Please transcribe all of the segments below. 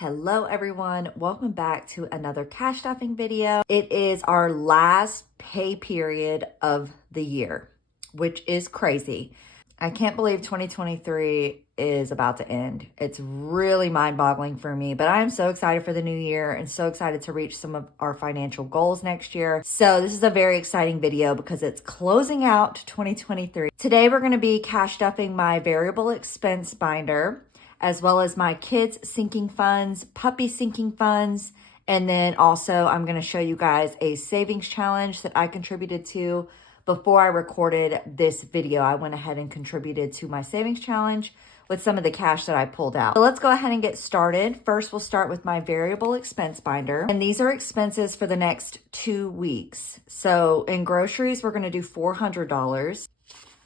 Hello everyone, welcome back to another cash stuffing video. It is our last pay period of the year, which is crazy. I can't believe 2023 is about to end. It's really mind-boggling for me, but I am so excited for the new year and so excited to reach some of our financial goals next year. So this is a very exciting video because it's closing out 2023. Today we're going to be cash stuffing my variable expense binder, as well as my kids' sinking funds, puppy sinking funds, and then also I'm gonna show you guys a savings challenge that I contributed to before I recorded this video. I went ahead and contributed to my savings challenge with some of the cash that I pulled out. So let's go ahead and get started. First, we'll start with my variable expense binder. And these are expenses for the next 2 weeks. So in groceries, we're gonna do $400.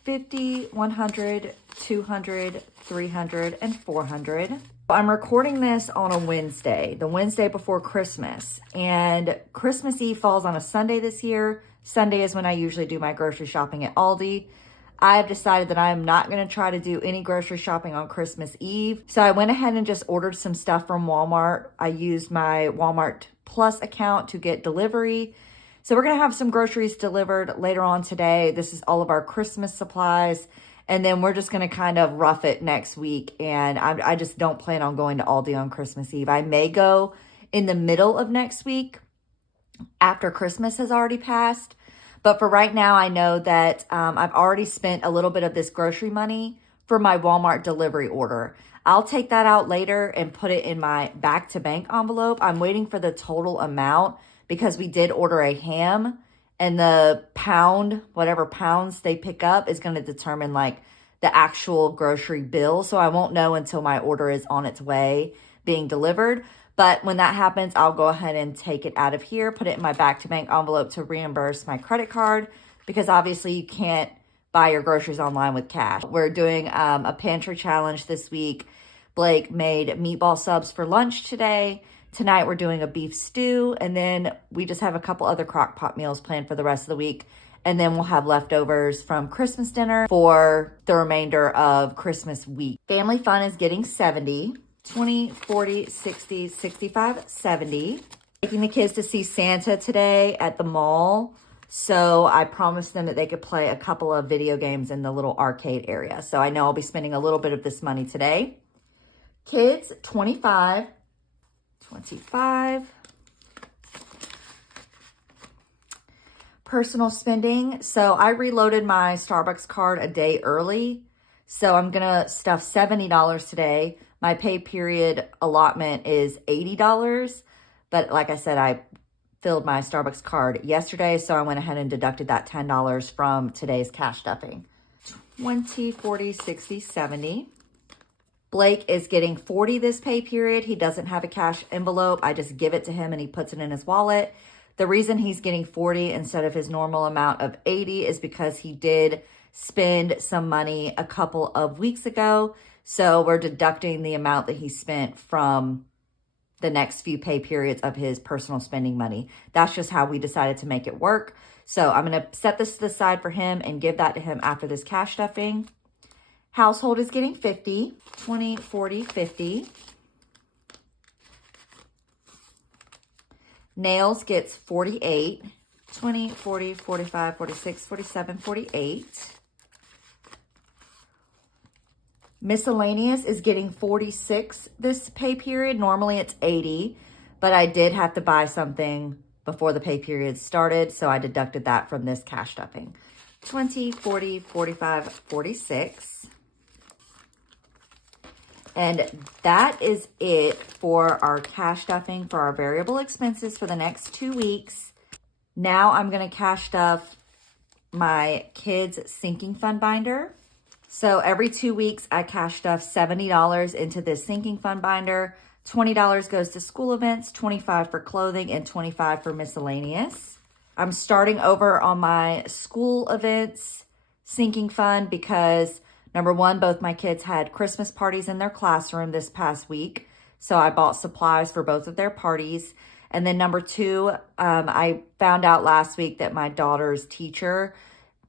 50, 100, 200, 300, and 400. I'm recording this on a Wednesday, the Wednesday before Christmas, and Christmas Eve falls on a Sunday this year. Sunday is when I usually do my grocery shopping at Aldi. I have decided that I'm not going to try to do any grocery shopping on Christmas Eve. So I went ahead and just ordered some stuff from Walmart. I used my Walmart Plus account to get delivery. So we're going to have some groceries delivered later on today. This is all of our Christmas supplies. And then we're just going to kind of rough it next week. And I just don't plan on going to Aldi on Christmas Eve. I may go in the middle of next week after Christmas has already passed. But for right now, I know that I've already spent a little bit of this grocery money for my Walmart delivery order. I'll take that out later and put it in my back to bank envelope. I'm waiting for the total amount, because we did order a ham, and the pound, whatever pounds they pick up, is going to determine like the actual grocery bill. So I won't know until my order is on its way being delivered. But when that happens, I'll go ahead and take it out of here, put it in my back to bank envelope to reimburse my credit card, because obviously you can't buy your groceries online with cash. We're doing a pantry challenge this week. Blake made meatball subs for lunch today. Tonight we're doing a beef stew, and then we just have a couple other crock pot meals planned for the rest of the week. And then we'll have leftovers from Christmas dinner for the remainder of Christmas week. Family fun is getting 70, 20, 40, 60, 65, 70. Taking the kids to see Santa today at the mall. So I promised them that they could play a couple of video games in the little arcade area. So I know I'll be spending a little bit of this money today. Kids, 25. 25. Personal spending. So I reloaded my Starbucks card a day early. So I'm going to stuff $70 today. My pay period allotment is $80. But like I said, I filled my Starbucks card yesterday. So I went ahead and deducted that $10 from today's cash stuffing. 20, 40, 60, 70. Blake is getting 40 this pay period. He doesn't have a cash envelope. I just give it to him and he puts it in his wallet. The reason he's getting 40 instead of his normal amount of 80 is because he did spend some money a couple of weeks ago. So we're deducting the amount that he spent from the next few pay periods of his personal spending money. That's just how we decided to make it work. So I'm going to set this to the side for him and give that to him after this cash stuffing. Household is getting 50, 20, 40, 50. Nails gets 48, 20, 40, 45, 46, 47, 48. Miscellaneous is getting 46 this pay period. Normally it's 80, but I did have to buy something before the pay period started, so I deducted that from this cash stuffing. 20, 40, 45, 46. And that is it for our cash stuffing for our variable expenses for the next 2 weeks. Now I'm going to cash stuff my kids' sinking fund binder. So every 2 weeks, I cash stuff $70 into this sinking fund binder. $20 goes to school events, $25 for clothing, and $25 for miscellaneous. I'm starting over on my school events sinking fund because number one, both my kids had Christmas parties in their classroom this past week. So I bought supplies for both of their parties. And then number two, I found out last week that my daughter's teacher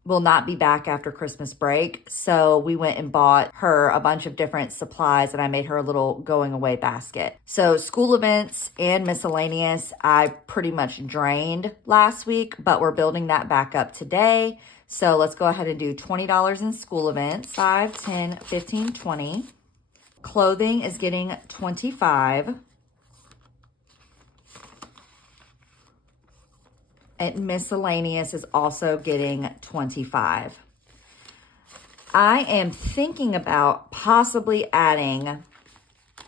will not be back after Christmas break. So we went and bought her a bunch of different supplies and I made her a little going away basket. So school events and miscellaneous, I pretty much drained last week, but we're building that back up today. So let's go ahead and do $20 in school events, 5, 10, 15, 20. Clothing is getting 25. And miscellaneous is also getting 25. I am thinking about possibly adding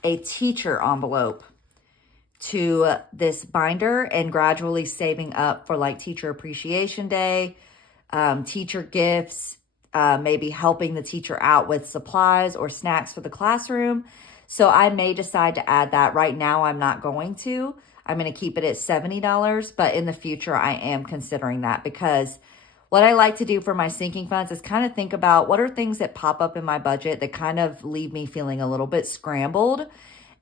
a teacher envelope to this binder and gradually saving up for like Teacher Appreciation Day, teacher gifts, maybe helping the teacher out with supplies or snacks for the classroom. So I may decide to add that. Right now, I'm not going to. I'm going to keep it at $70, but in the future, I am considering that because what I like to do for my sinking funds is kind of think about what are things that pop up in my budget that kind of leave me feeling a little bit scrambled.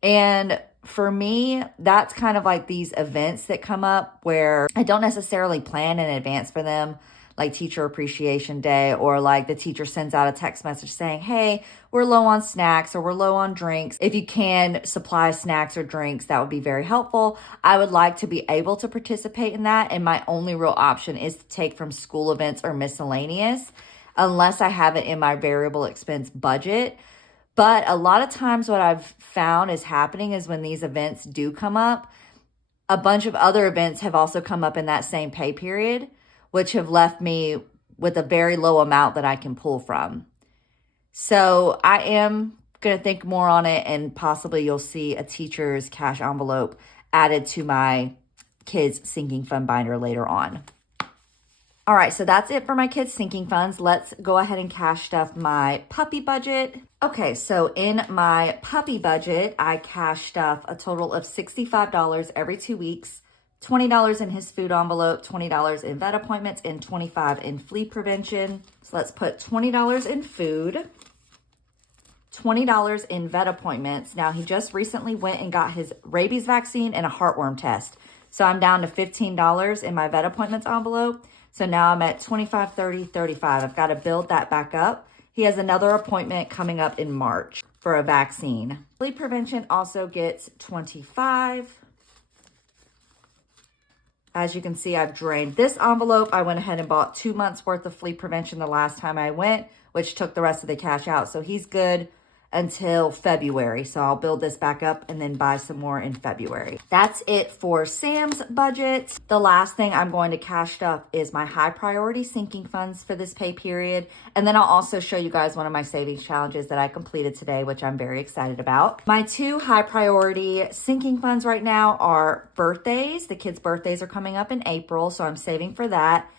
And for me, that's kind of like these events that come up where I don't necessarily plan in advance for them, like Teacher Appreciation Day, or like the teacher sends out a text message saying, hey, we're low on snacks or we're low on drinks. If you can supply snacks or drinks, that would be very helpful. I would like to be able to participate in that. And my only real option is to take from school events or miscellaneous, unless I have it in my variable expense budget. But a lot of times what I've found is happening is when these events do come up, a bunch of other events have also come up in that same pay period, which have left me with a very low amount that I can pull from. So I am going to think more on it, and possibly you'll see a teacher's cash envelope added to my kids' sinking fund binder later on. All right, so that's it for my kids' sinking funds. Let's go ahead and cash stuff my puppy budget. Okay, so in my puppy budget, I cash stuff a total of $65 every 2 weeks. $20 in his food envelope, $20 in vet appointments, and $25 in flea prevention. So let's put $20 in food, $20 in vet appointments. Now, he just recently went and got his rabies vaccine and a heartworm test. So I'm down to $15 in my vet appointments envelope. So now I'm at $25, $30, $35. I've got to build that back up. He has another appointment coming up in March for a vaccine. Flea prevention also gets $25. As you can see, I've drained this envelope. I went ahead and bought 2 months worth of flea prevention the last time I went, which took the rest of the cash out. So he's good until February. So I'll build this back up and then buy some more in February. That's it for Sam's budget. The last thing I'm going to cash stuff is my high priority sinking funds for this pay period. And then I'll also show you guys one of my savings challenges that I completed today, which I'm very excited about. My 2 high priority sinking funds right now are birthdays. The kids' birthdays are coming up in April, so I'm saving for that.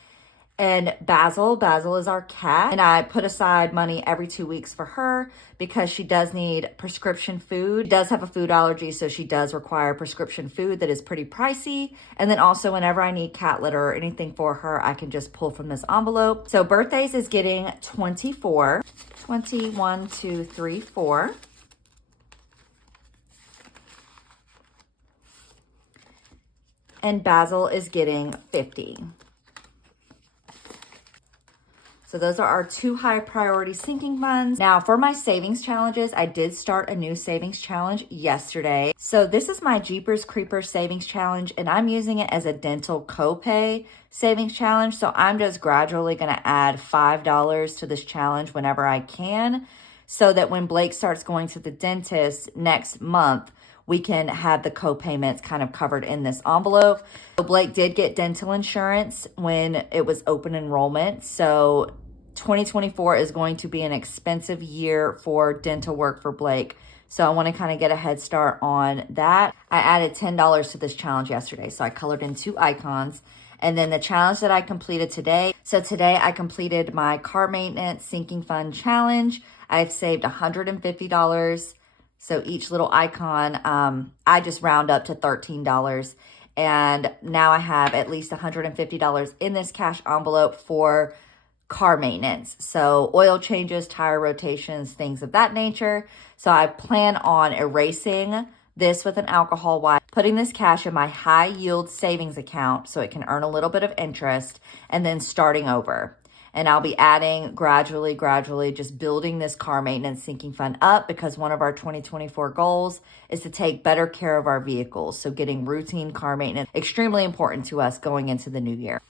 And Basil is our cat, and I put aside money every 2 weeks for her because she does need prescription food. She does have a food allergy, so she does require prescription food that is pretty pricey. And then also whenever I need cat litter or anything for her, I can just pull from this envelope. So birthdays is getting 24, 21, 2, 3, 4. And Basil is getting 50. So those are our 2 high priority sinking funds. Now for my savings challenges, I did start a new savings challenge yesterday. So this is my Jeepers Creepers savings challenge, and I'm using it as a dental copay savings challenge. So I'm just gradually gonna add $5 to this challenge whenever I can, so that when Blake starts going to the dentist next month, we can have the co-payments kind of covered in this envelope. So Blake did get dental insurance when it was open enrollment. So 2024 is going to be an expensive year for dental work for Blake. So I want to kind of get a head start on that. I added $10 to this challenge yesterday. So I colored in 2 icons. And then the challenge that I completed today. So today I completed my car maintenance sinking fund challenge. I've saved $150. So each little icon, I just round up to $13. And now I have at least $150 in this cash envelope for car maintenance. So oil changes, tire rotations, things of that nature. So I plan on erasing this with an alcohol wipe, putting this cash in my high yield savings account so it can earn a little bit of interest, and then starting over. And I'll be adding gradually, just building this car maintenance sinking fund up, because one of our 2024 goals is to take better care of our vehicles. So getting routine car maintenance, extremely important to us going into the new year.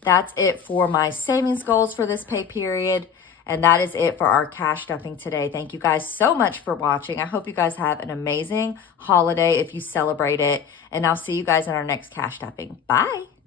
That's it for my savings goals for this pay period. And that is it for our cash stuffing today. Thank you guys so much for watching. I hope you guys have an amazing holiday if you celebrate it. And I'll see you guys in our next cash stuffing. Bye.